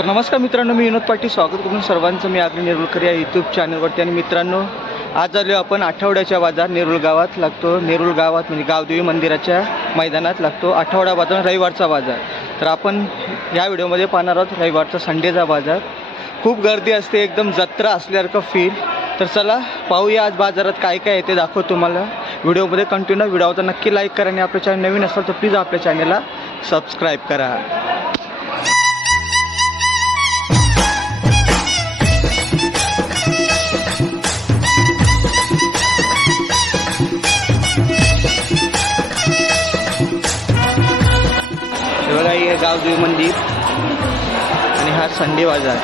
तर नमस्कार मित्रांनो मी विनोद पाटील. स्वागत करून सर्वांचं मी आग्री नेरुळकर या यूट्यूब चॅनलवरती आणि मित्रांनो आज आलो आपण आठवड्याच्या बाजार नेरुळ गावात लागतो. नेरुळ गावात म्हणजे गावदेवी मंदिराच्या मैदानात लागतो. आठवडा बाजार रविवारचा बाजार. तर आपण या व्हिडिओमध्ये पाहणार आहोत रविवारचा संडेचा बाजार. खूप गर्दी असते एकदम जत्रा असल्यासारखं फील तर चला पाहूया आज बाजारात काय काय आहे ते दाखवतो तुम्हाला. व्हिडिओमध्ये कंटिन्यू व्हिडिओ होता नक्की लाईक करा. आणि आपल्या चॅनल नवीन असाल तर प्लीज आपल्या चॅनलला सबस्क्राईब करा. गावदेवी मंदिर आणि हा संडे बाजार.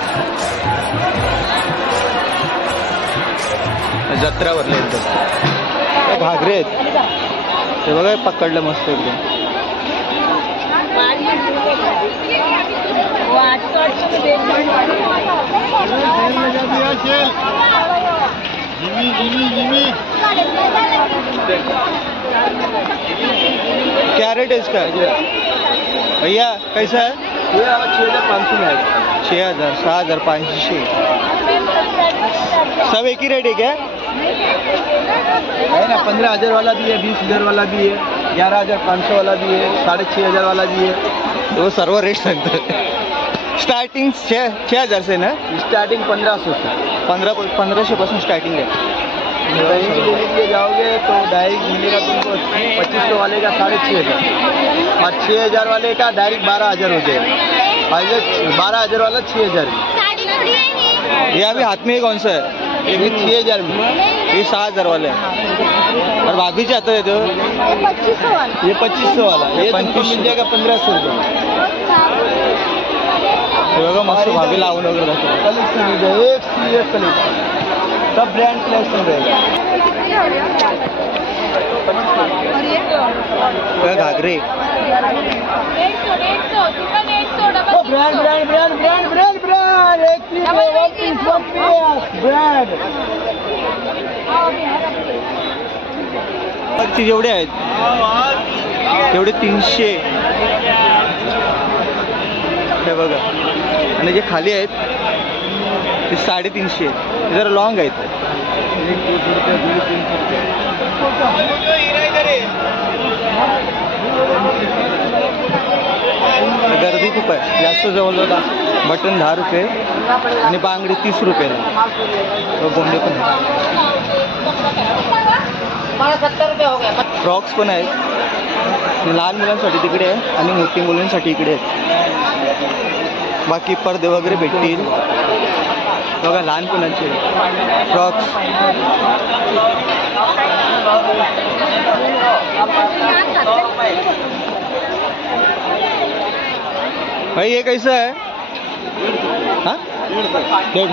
जत्रा भरले एकदम घागरे आहेत. हे बघा पकडलं मस्त एकदम. क्या रेट है इसका भैया कैसा है? ये छः हज़ार पाँच सौ में है। छः हज़ार सहा हज़ार पाचशे सब एक ही रेट है क्या? है ना पंद्रह हज़ार वाला भी है बीस हज़ार वाला भी है ग्यारह हज़ार पाँच सौ वाला भी है साढ़े छः हज़ार वाला भी है। वो सर्व रेट सांगतात स्टार्टिंग छः छः हज़ार से ना? स्टार्टिंग पंद्रह सौ से। पंद्रह स्टार्टिंग आहे कहीं भी लेने के लिए जाओगे तो डायरेक्ट मिलेगा तुमको पच्चीस सौ वाले का साढ़े छः हजार। और छः हजार वाले का डायरेक्ट बारह हजार हो जाएगा। पहले बारह हजार वाला छः हजार ये। अभी हाथ में ये कौन सा है? ये भी छः हजार में। ये सहा हज़ार वाला है। और भाभी आता है? तो ये पच्चीस सौ वाला। ये तुमको मिल जाएगा पंद्रह सौ रुपये हे बघा मस्त भाभी लावून वगैरे जातो कलेक्शन मिल जाएगा एक से एक कलेक्शन सब ब्रांड कलेक्शन घागरे. ओ brand brand brand brand brand brand एक piece one piece one piece brand जेवढे आहेत तेवढे तीनशे. हे बघा. आणि जे खाली आहेत ते साडेतीनशे आहेत. ते जरा लॉंग आहेत. गर्दी खूप आहे. जास्त जवळजवळ बटन दहा रुपये आणि बांगडी तीस रुपयाला गोंडे पण फ्रॉक्स पण आहेत. लहान मुलांसाठी तिकडे आहे आणि मोठी मुलांसाठी इकडे आहेत. बाकी पडदे वगैरे भेटतील. बघा लहान मुलांचे फ्रॉक्स भाई ये कैसा है हाँ?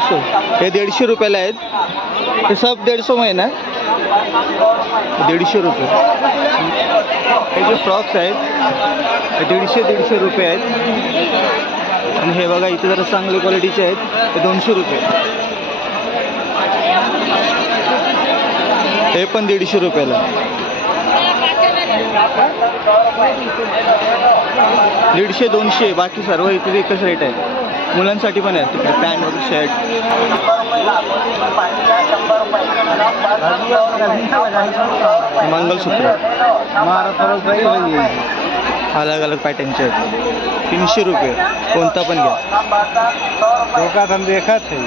सौ हे दीडशे रुपयाला आहेत. हे सब दीड सौ में आहे ना? दीडशे रुपये. हे जे फ्रॉक्स आहेत हे दीडशे दीडशे रुपये आहेत. आणि हे बघा इथे जरा चांगले क्वालिटीचे आहेत. ते दोनशे रुपये. हे पण दीडशे रुपयाला. दीडशे दोनशे बाकी सर्व इथे एकच रेट आहे. मुलांसाठी पण आहे. तिकडे पॅन्ट वगैरे शर्ट मंगलसूत्र अलग अलग पॅटर्नचे आहेत. तीनशे रुपये. कोणता पण घ्या. धोखा हम देखा थे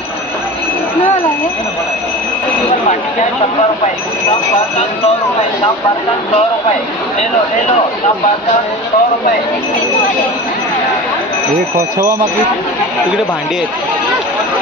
हे खोचवा मागे तिकडे भांडी आहेत.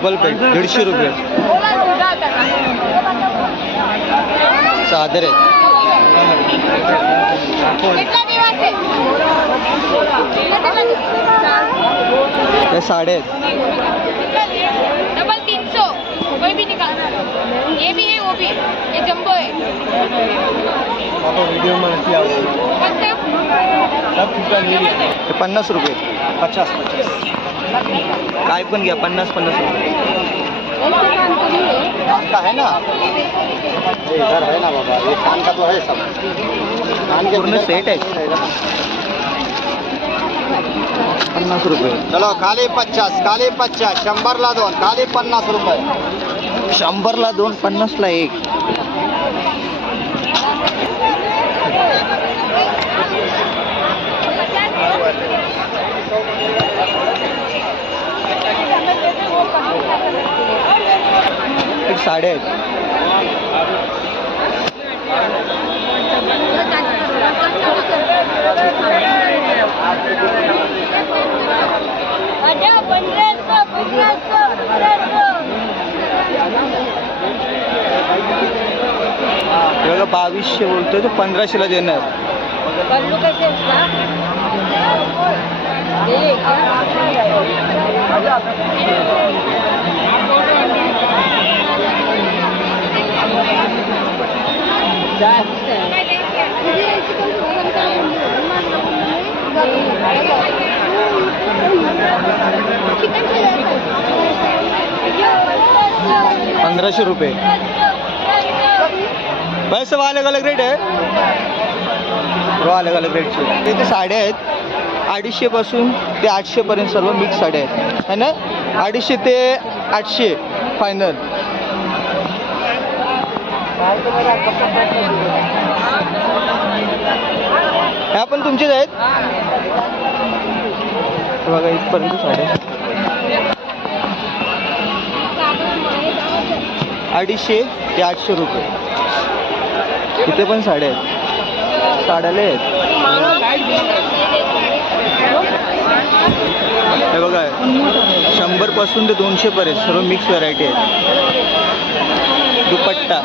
डबल पेट दीडशे रुपये. चादर आहेत त्या साड्या आहेत. डबल तीन सौ कोई भी निकाल ये भी है वो भी है ये है पन्नास रुपये. पचास पचास. काय पण घ्या पन्नास पन्नास रुपये का है ना? इधर है ना बाबा ये कान का तो है सब। कान के पूर्ण सेट आहे पन्नास रुपये चलो खाली पचास खाली पचास शंभरला दोन खाली पन्नास रुपये शंभरला दोन पन्नासला एक। एक साड्या आहेत. बावीसशे बोलतोय तो पंधराशेला देणार. पंधराशे रुपये. भाई सब अलग अलग रेट आहे? अलग अलग रेटचे इथे साड्या आहेत. अडीचशेपासून ते आठशेपर्यंत सर्व मिक्स साड्या आहेत. है ना? अडीचशे ते आठशे फायनल ह्या पण तुमचेच आहेत? बघा इथपर्यंत साड्या अडीचशे ते आठशे रुपये. इथे पण साड्या आहेत. साड्याला आहेत. हे बघा शंभरपासून ते दोनशे पर्यंत सर्व मिक्स व्हरायटी आहे दुपट्टा.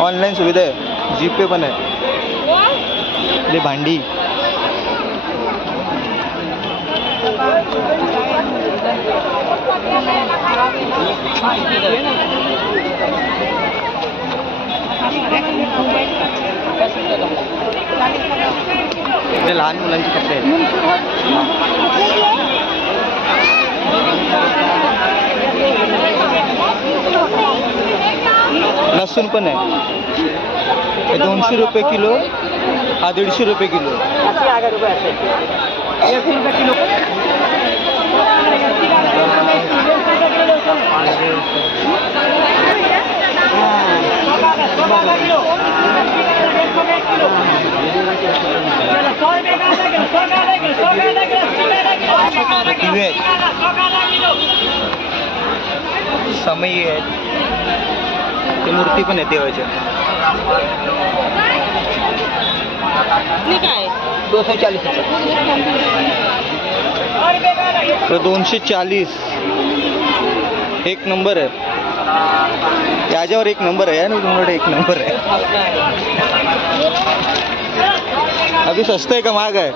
ऑनलाईन सुविधा आहे. जीपे पण आहे. आपली भांडी. इकडे लहान मुलांचे कपडे आहेत लसूण पण आहे. हे दोनशे रुपये किलो हा दीडशे रुपये किलो. दिवे आहेत समई आहेत ते मूर्ती पण आहेत देवाच्या दो सौ चालीस तर दोनशे चाळीस एक नंबर आहे. याच्यावर एक नंबर आहे ना तुमच्याकडे एक नंबर आहे अभी सस्ता है का महँगा है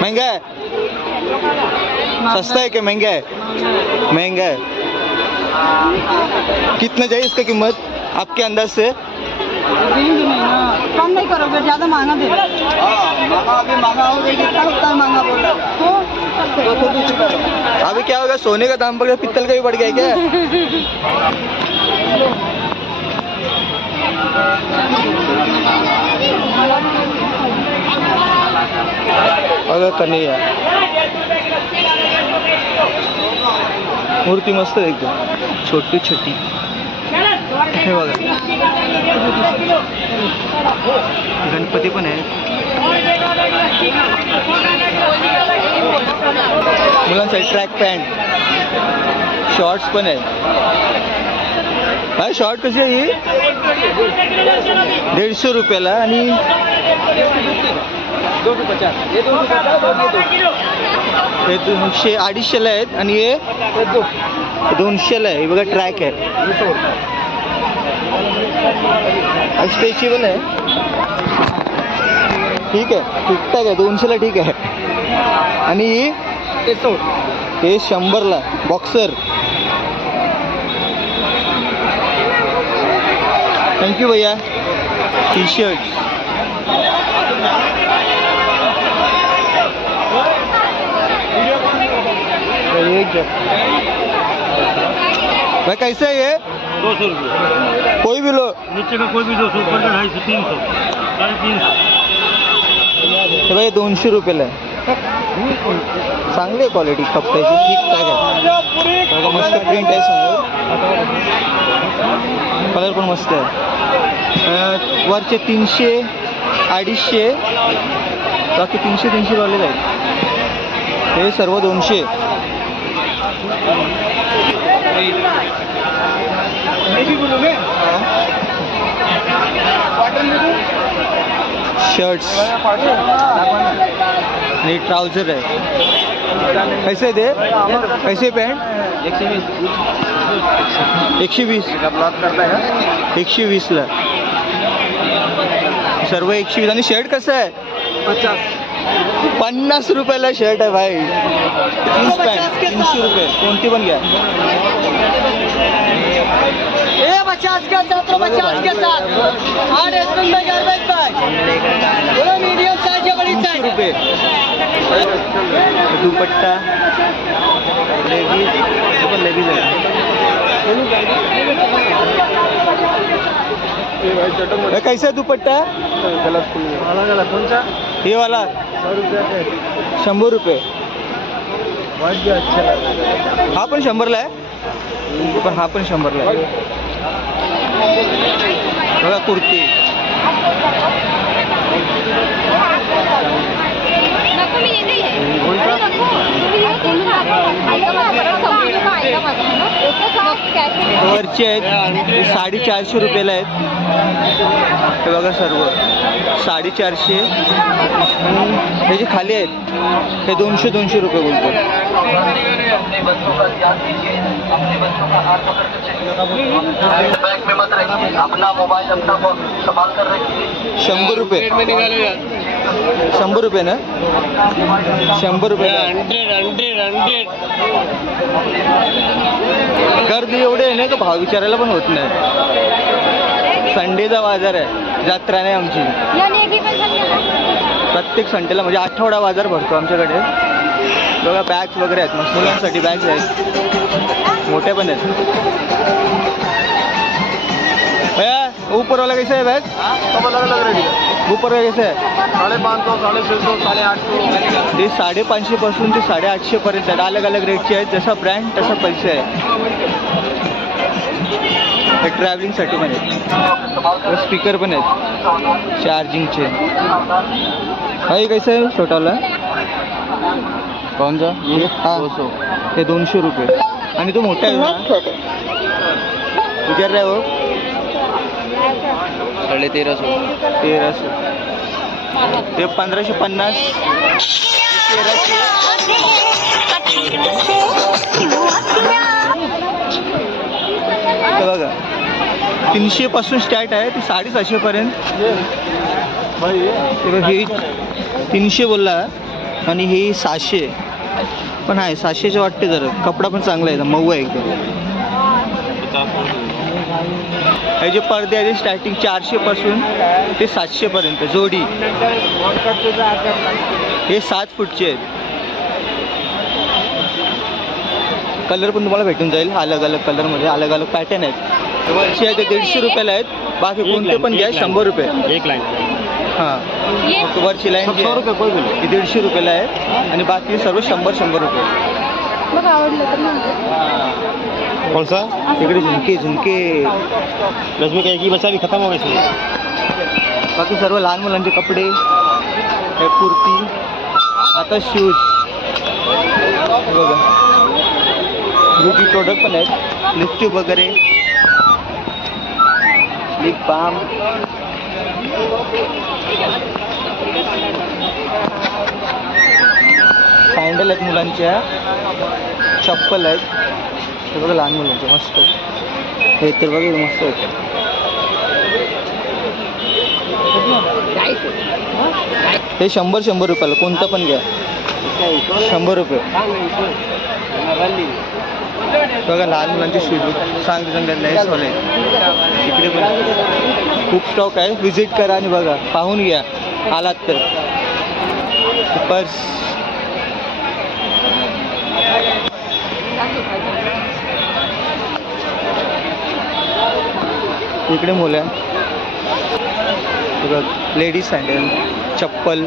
महँगा है सस्ता है कि महँगा है महँगा है कितना चाहिए इसका कीमत आपके अंदाज से कम नहीं करोगे ज़्यादा महँगा दे मांगा अभी मांगा हो है मांगा बोल रहा है रुपये अभी क्या होगा सोने का दाम बढ़ गया, पित्तल का भी बढ़ गया क्या? अगं कन्हैया मूर्ती मस्त एकदम। छोटी छोटी हे बघा गणपती पण आहे. मुलांसाठी ट्रॅक पॅन्ट शॉर्ट्स पण आहे काय शॉर्ट कशी आहे ही? दीडशे रुपयाला आणि हे दोनशे अडीचशेला आहेत आणि हे दोनशेला आहे. हे बघा ट्रॅक आहे. स्ट्रेचेबल आहे. ठीक आहे. ठीकठाक आहे. दोनशेला ठीक आहे. आणि ही हे शंभरला. बॉक्सर थँक्यू भैया. टी शर्ट भाई कैसे है ये? दो सौ रुपये। कोई भी लो. नीचे का कोई भी दो सौ ऊपर का ढाई सौ तीन सौ साढ़े तीन सौ। हे दोनशे रुपयाला आहे चांगली आहे क्वालिटी कपड्याची ठीकठाक आहे. मस्त प्रिंट आहे समोर. कलर पण मस्त आहे. वरचे तीनशे अडीचशे बाकी तीनशे तीनशे डॉलर आहेत. हे सर्व दोनशे. शर्ट्स आणि ट्राउझर आहे कैसे दे? कैसे पॅन्ट एकशे वीस एकशे वीस ब्लॉक एकशे वीसला सर्व एकशे वीस आणि शर्ट कसं आहे पचास पन्नास रुपयाला शर्ट आहे भाई. जीन्स पॅन्ट तीनशे रुपये. कोणती पण घ्या. ये के साथ तो पचास के साथ। आठ एसपन में गार्बेज बैग बोलो मीडियम साइज या बड़ी साइज रुपये। दुपट्टा हे पण लेगीज आहे हे कैसा आहे दुपट्टा अलग अलग कौन सा हे वाला। सौ रुपया के शंभर रुपये। भी अच्छा है। हा पण शंभरला आहे पण हा पण शंभरला आहे बघा कुर्ती नको वरचे आहेत साडेचारशे रुपयाला आहेत. हे बघा सर्व. साडेचारशे. हे जे खाली आहेत हे दोनशे दोनशे रुपये बोलतो. शंभर रुपये. शंभर रुपये ना? शंभर रुपये हंड्रेड हंड्रेड हंड्रेड गर्दी एवढे आहे ना का भाव विचारायला पण होत नाही. संडेचा बाजार आहे. जत्रा नाही आमची. प्रत्येक संडेला म्हणजे आठवडा बाजार भरतो आमच्याकडे. बघा बॅग्स वगैरे आहेत. मग मुलांसाठी बॅग्स आहेत. मोठे पण आहेत. ऊपर वाला कैसा है बैग? सब अलग अलग रेट है। ऊपर वाला कैसा है? साढ़े पाँच सौ साढ़े छः सौ साढ़े आठ सौ। ते साडेपाचशेपासून ते साडेआठशेपर्यंत आहेत अलग अलग रेटचे आहेत जसा ब्रँड तसा पैसे आहे हे। ट्रॅव्हलिंगसाठी पण आहेत स्पीकर पण आहेत चार्जिंगचे भाई कैसे आहे छोटाला कोणचा हा। हे दोनशे रुपये। आणि तो मोठा आहे ना? विचार रे साडे तेरा सो तेराशे. ते पंधराशे पन्नास. तेराशे बघा. तीनशे पासून स्टार्ट आहे. ते साडेसातशेपर्यंत हे तीनशे बोलला. आणि हे सहाशे. पण आहे सहाशेचे वाटते जरा. कपडा पण चांगला आहे. मऊ आहे एकदम. हे जे पडदे आहे स्टार्टिंग चारशेपासून ते सातशेपर्यंत जोडी. हे सात फूटचे आहेत. कलर पण तुम्हाला भेटून जाईल अलग अलग कलरमध्ये अलग अलग पॅटर्न आहेत. वरचे आहे ते दीडशे रुपयाला आहेत बाकी कोणते पण घ्या शंभर रुपये. एक लाइन हां. वरची लाईन सौ रुपये कोई भी नहीं दीडशे रुपयाला आहे आणि बाकी सर्व शंभर शंभर रुपये. बघ आवडलं तर मग. कौन सा इकडे झुमके झुमके. रश्मि काय की ही भी खत्म हो बाकी सर्व लहान मुलांचे कपडे कुर्ती आता शूज बघा. ब्युटी प्रोडक्ट पण आहेत. लिपस्टिक वगैरे. लिप बाम सँडल आहेत मुलांच्या. चप्पल आहेत. हे बघा लहान मुलांचे मस्त हे तर बघा मस्त आहेत. हे शंभर शंभर रुपयाला कोणतं पण घ्या. शंभर रुपये. बघा लहान मुलांचे शूज सांग सांगतात नाही वाले इकडे पण. खूप स्टॉक आहे. व्हिजिट करा आणि बघा. पाहून घ्या. आलात तर. पर्स. इकडे मुलं आहे लेडीज सँडल चप्पल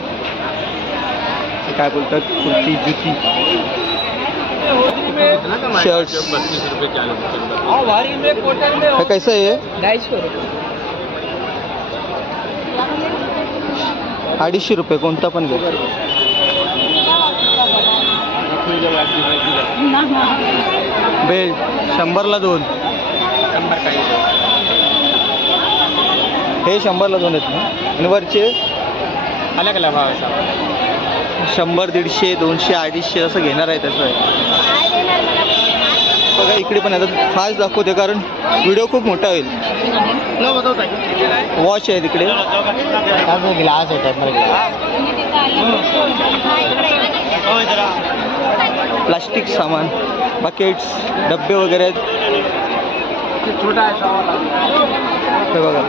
काय बोलतात? कुर्ती जुती. शर्ट्स हे कैसे आहे हे? अडीचशे रुपये कोणता पण घ्या बेल्ट शंभरला दोन. हे शंभरला दोन आहेत ना. आणि वरचे? अलग अलग भाव आहे शंभर दीडशे दोनशे अडीचशे असं घेणार आहे तसं आहे बघा इकडे पण आता फास्ट दाखवते कारण व्हिडिओ खूप मोठा होईल. वॉच आहे तिकडे. ग्लास होता प्लास्टिक सामान. बकेट्स डब्बे वगैरे आहेत. हे बघा.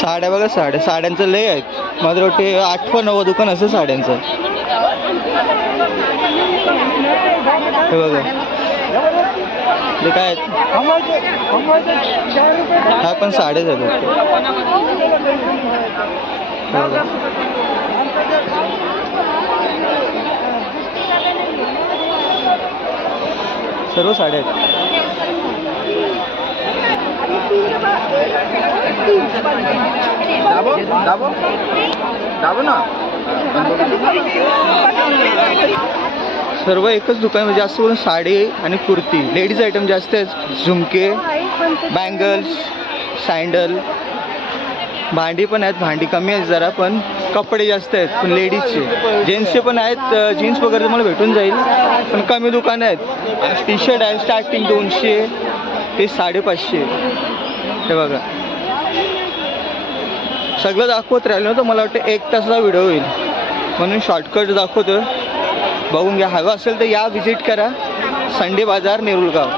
साड्या बघा साड्या. साड्यांचं लय आहेत. मात्र वाटते आठवं नवं दुकान असं साड्यांचं. हे बघा. ते काय आहेत? हा पण साडेच आहेत. सर्व साड्या आहेत. सर्व एकच दुकान म्हणजे जास्त करून साडी आणि कुर्ती. लेडीज आयटम जास्त आहेत. झुमके बँगल्स सँडल भांडी पण आहेत. भांडी कमी आहेत जरा पण कपडे जास्त आहेत पण लेडीजचे. जेंट्सचे पण आहेत जीन्स वगैरे तुम्हाला भेटून जाईल पण कमी दुकानं आहेत. टी शर्ट आहे स्टार्टिंग दोनशे ते साडेपाचशे. हे बघा. सगळं दाखवत राहिलं ना तर मला वाटतं एक तासाचा व्हिडिओ होईल. म्हणून शॉर्टकट दाखवतो बघून घ्या. हवं असेल तर या व्हिजिट करा. संडे बाजार नेरुलगाव.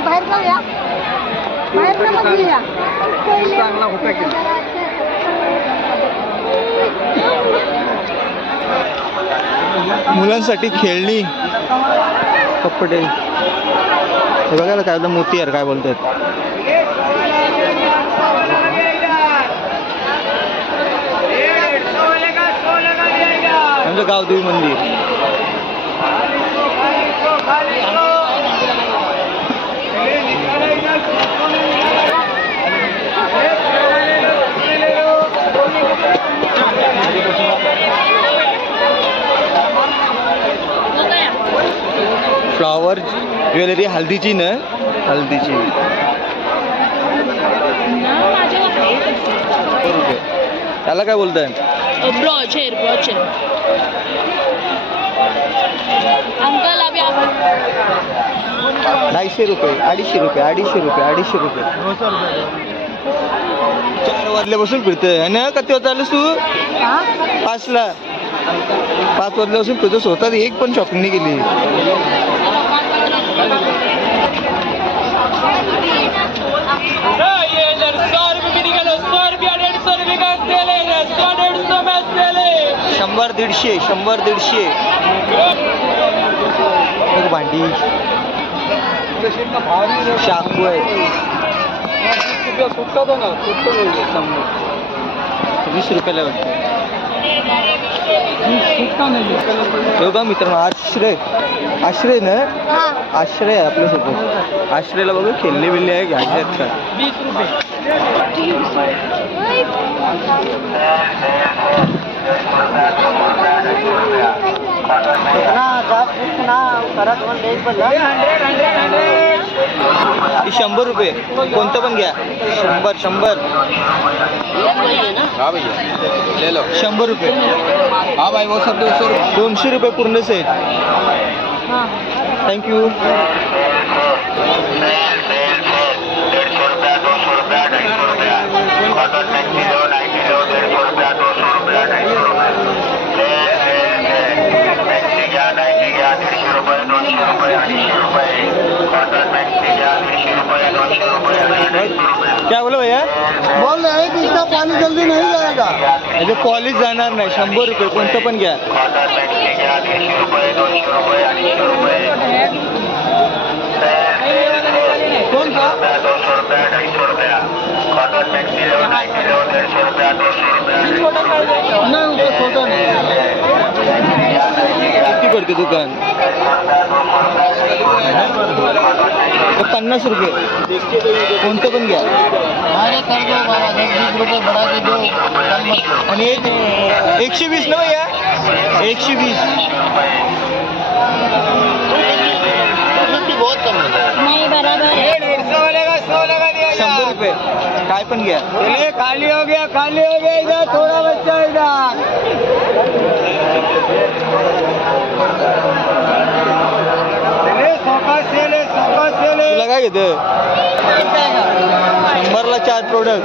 दुकान बाहेर जाऊया. बाहेर ना मग घेऊया. चांगला होता की मुलांसाठी खेळणी कपडे. हे बघायला काय होतं मोती यार काय बोलतात. आमचं गावदेवी मंदिर. फ्लॉवर ज्वेलरी हल्दीची ना? हल्दीची. त्याला काय बोलताय? ब्रॉच हेअर ब्रॉच अंकल अभी आप अडीचशे रुपये अडीचशे रुपये अडीचशे रुपये अडीचशे रुपये. चार वाजल्यापासून फिरतोय. है ना किती वाजता आलीस तू पाचला. पाच वाजल्यापासून फिरतो स्वतः एक पण शॉपिंग नाही केली. शंभर दीडशे शंभर दीडशे. भांडी. चाकू आहे. सुटतो ना सुटतो वीस रुपयाला वाटतं बघा मित्रांनो आश्रय आश्रय ना हा आश्रय आहे आपल्यासोबत आश्रयला बघा खेळणे बिल्ले आहे घ्यायचे आहेत का ही शंभर रुपये. कोणतं पण घ्या. शंभर शंभर. हाँ भैया. ले लो. शंभर रुपये. हाँ भाई वो सब दो सौ रुपये. दोनशे रुपये पूर्ण सेट थँक्यू डेढ़ सौ रुपया दो सौ रुपया ढाई सौ रुपया कॉटन मैक्सी लो नाइटी लो डेढ़ सौ रुपया दो सौ रुपया ढाई सौ रुपया मैक्सी घ्या नाइटी घ्या दीडशे रुपये दोनशे रुपये अडीचशे रुपये कॉटन मैक्सी घ्या दीडशे रुपये दोनशे रुपये अडीचशे रुपये क्या बोला भैया? बोल रहे हैं कि इसका पानी जल्दी नहीं जाएगा। म्हणजे पॉलिश जाणार नाही. शंभर रुपये कोणतं पण घ्या. कॉटन नहीं वो छोटा नहीं कितनी पड़ती दुकान तो बीस रुपये कोणतं पण घ्या आणि एकशे वीस ना भैया एकशे वीस बहुत कम नहीं बराबर रुपये काय पण घ्या. चलिए खाली हो गया खाली हो गया इधर थोड़ा बच्चा इधर. तुला काय घेतं शंभरला चार प्रोडक्ट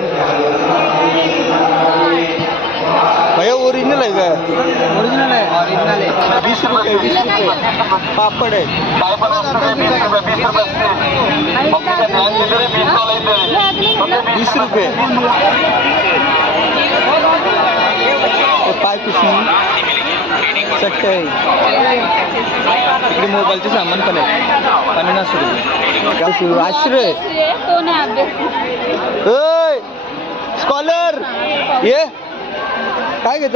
भैया ओरिजिनल आहे का? ओरिजिनल है ओरिजिनल है वीस रुपये वीस रुपये. पापड आहे. वीस रुपये. पाय पुसणी. चट्ट आहे इकडे मोबाईलचे सामान पण आहे. पन्नास रुपये. काय आश्रय. तो स्कॉलर ये. काय घेत?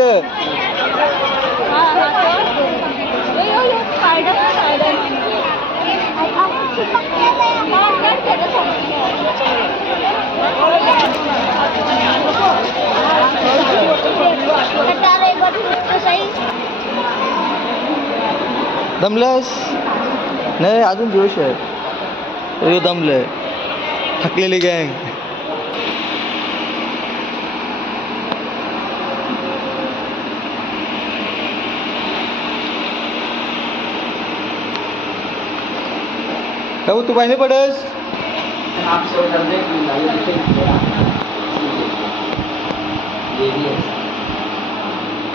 दमलंस नाही अजून जोश आहे. दमलं थकलेली गँग तू पाहिजे पडस?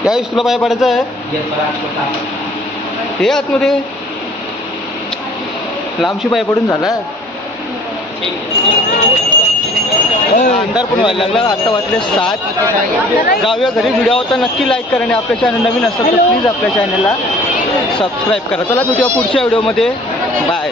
काय तुला पाय पडायचं आहे? हे आतमध्ये. लांबशी पाय पडून झाला अंधार पण व्हायला लागला. आता वाटले सात. जाऊया घरी व्हिडिओ होता. नक्की लाईक करा आणि आपल्या चॅनल नवीन असेल तर प्लीज आपल्या चॅनलला सबस्क्राईब करा. चला भेटूया पुढच्या व्हिडिओमध्ये बाय